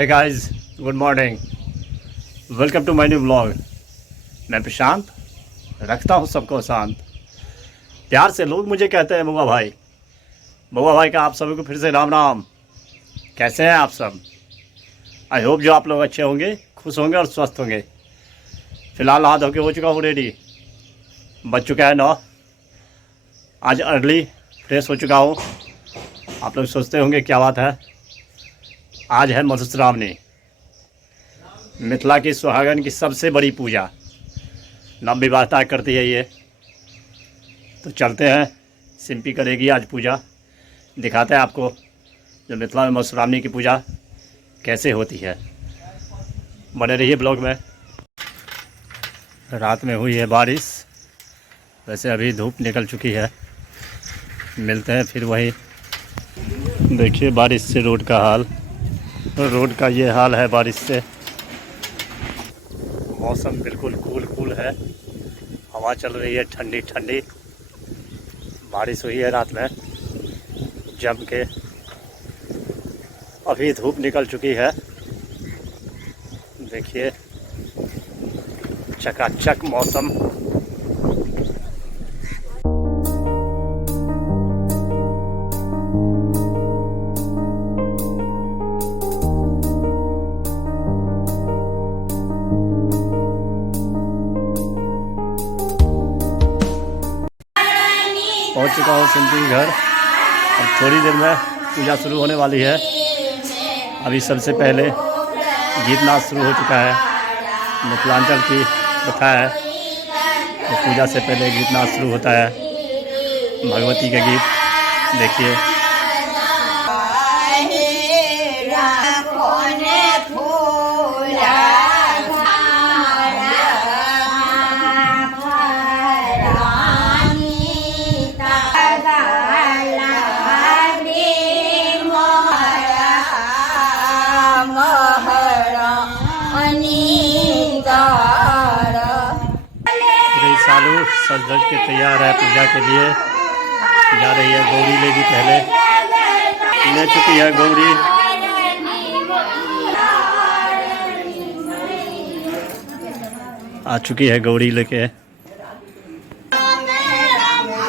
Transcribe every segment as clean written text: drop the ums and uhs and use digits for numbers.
Hey guys, good morning, welcome to my new blog. मैं प्रशांत, रखता हूँ सबको शांत। प्यार से लोग मुझे कहते हैं बउआ भाई। बउआ भाई का आप सभी को फिर से राम राम। कैसे हैं आप सब? आई होप जो आप लोग अच्छे होंगे, खुश होंगे और स्वस्थ होंगे। फ़िलहाल हाथ धो के हो चुका हूँ रेडी, बज चुका है 9। आज अर्ली फ्रेश हो चुका हूँ। आप लोग सोचते होंगे क्या बात है। आज है मधुश्रावणी, मिथिला की सुहागन की सबसे बड़ी पूजा, नव विवाहिता करती है ये। तो चलते हैं, सिंपी करेगी आज पूजा। दिखाते हैं आपको जो मिथिला में मधुश्रावणी की पूजा कैसे होती है। बने रहिए ब्लॉग में। रात में हुई है बारिश, वैसे अभी धूप निकल चुकी है। मिलते हैं फिर वही। देखिए बारिश से रोड का हाल, रोड का ये हाल है बारिश से। मौसम बिल्कुल कूल है, हवा चल रही है ठंडी ठंडी। बारिश हुई है रात में जम के, अभी धूप निकल चुकी है। देखिए चकाचक मौसम। पहुंच चुका हूँ सिंपी घर। अब थोड़ी देर में पूजा शुरू होने वाली है। अभी सबसे पहले गीत नाच शुरू हो चुका है। मिथिलांचल की प्रथा है तो पूजा से पहले गीत नाच शुरू होता है, भगवती का गीत। देखिए सालू सज धज के तैयार है पूजा के लिए। जा रही है गौरी लेगी, पहले ले चुकी है गौरी। आ चुकी है गौरी लेके।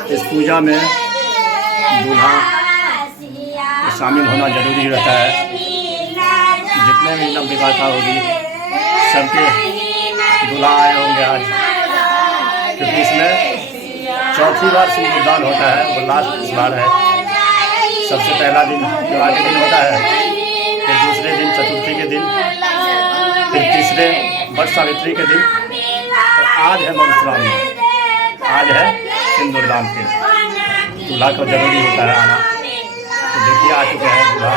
इस पूजा में दूल्हा शामिल होना जरूरी रहता है। जितने भी नव विवाहिता होगी सबके दूल्हा आए होंगे आज, क्योंकि इसमें चौथी बार सिंदूरदान होता है। वो लास्ट इस बार है। सबसे पहला दिन विवाह के दिन होता है, फिर दूसरे दिन चतुर्थी के दिन, फिर तीसरे वट सावित्री के दिन, और आज है मधुश्रावणी, आज है सिंदूरदान के। दूल्हा को जरूरी होता है आना। तो देखिए आ चुके हैं दूल्हा,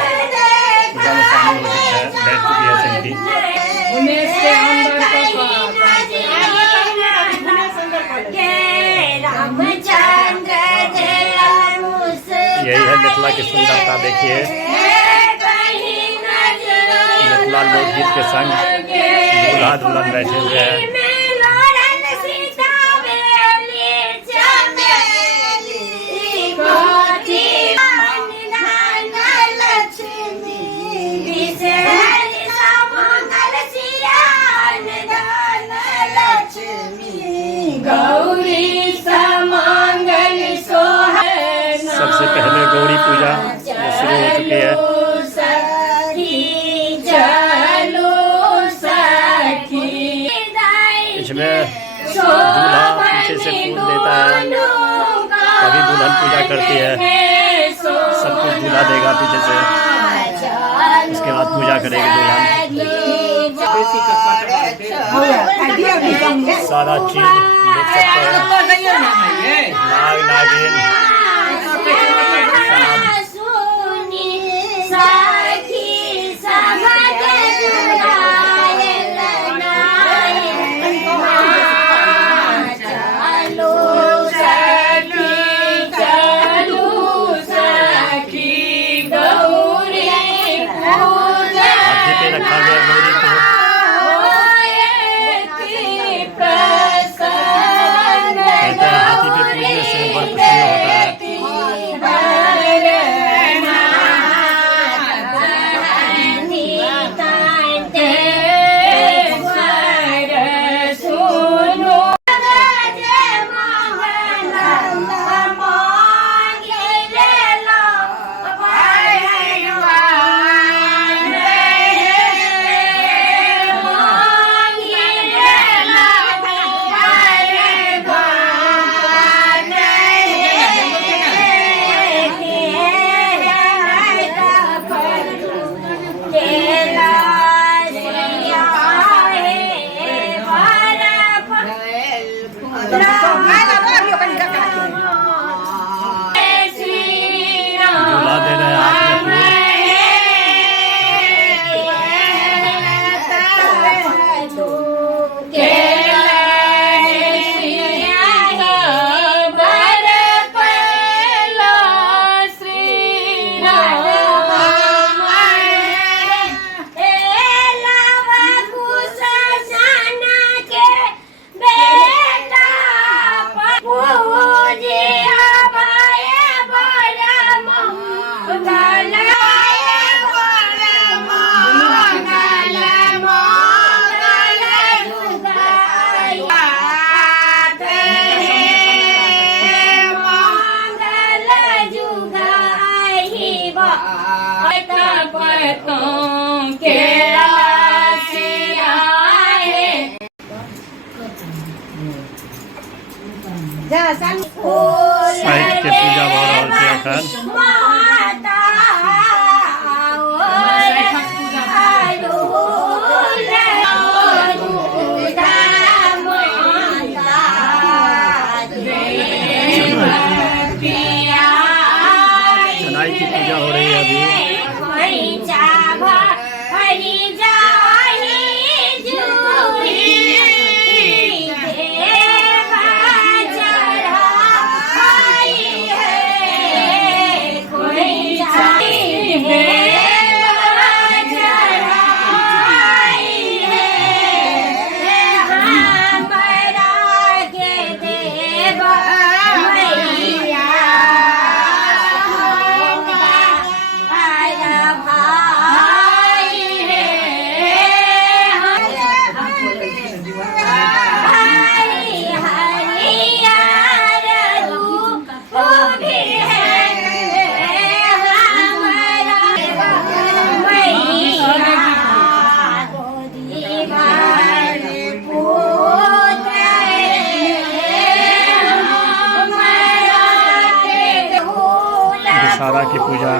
पूजा में शामिल हो चुके हैं, बैठ चुकी है सिंपी। यही है मिथिला की सुंदरता। देखिए मिथिला लोकगीत के संग दूल्हा दुल्हन बैठे हुए हैं। सबसे पहले गौरी पूजा शुरू हो चुकी है। इसमें दूल्हा पीछे से फूल देता है, तभी दुल्हन पूजा करती है। सब कुछ दूल्हा देगा पीछे से, उसके बाद पूजा करेगी दुल्हन। सारा चीज देख सकते हैं, नाग नागिन रखा गया गौरी को। कहते हैं हाथी पे पूजने से बड़ प्रसन्न होता है। झूला दे रहे हैं हाथ में फूल। साहित्य पूजा बहुत चनाई की पूजा हो रही है अभी। दशहरा की पूजा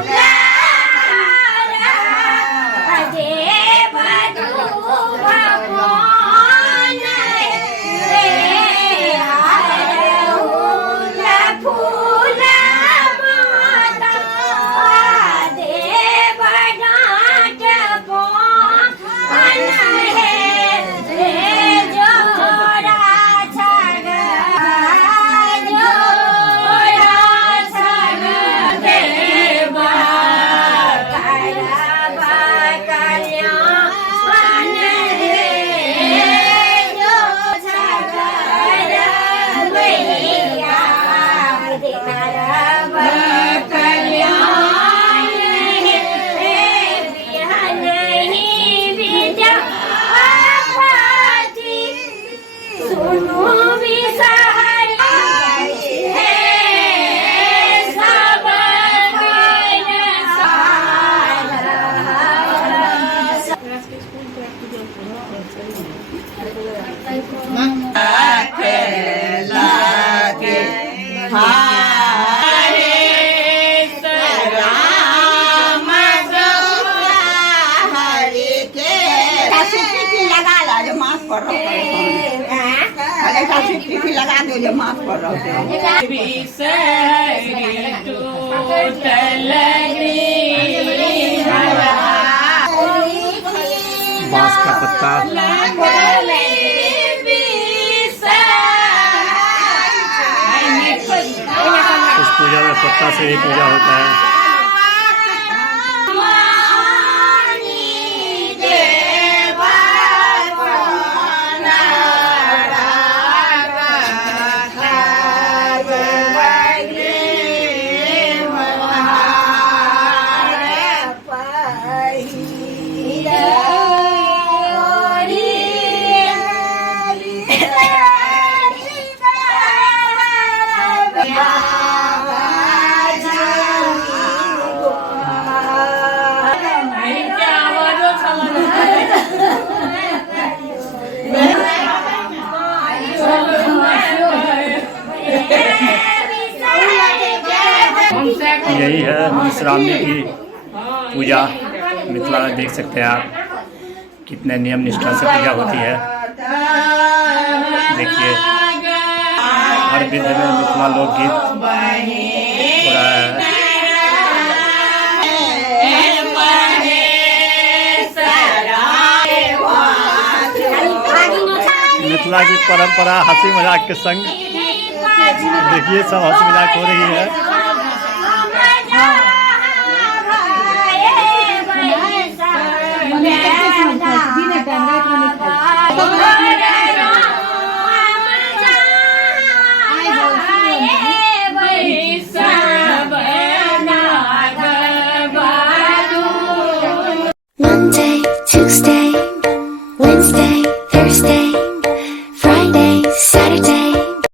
लगा दो जो माफ कर बांस का पत्ता इस पूजा में पत्ता से ही पूजा होता है। यही है मधुश्रावणी की पूजा मिथिला में। देख सकते हैं आप कितने नियम निष्ठा से पूजा होती है। देखिए हमारे विद्य में मिथिला लोकगीत हो रहा है। मिथिला की परंपरा हंसी मजाक के संग देखिए सब हंसी मजाक हो रही है।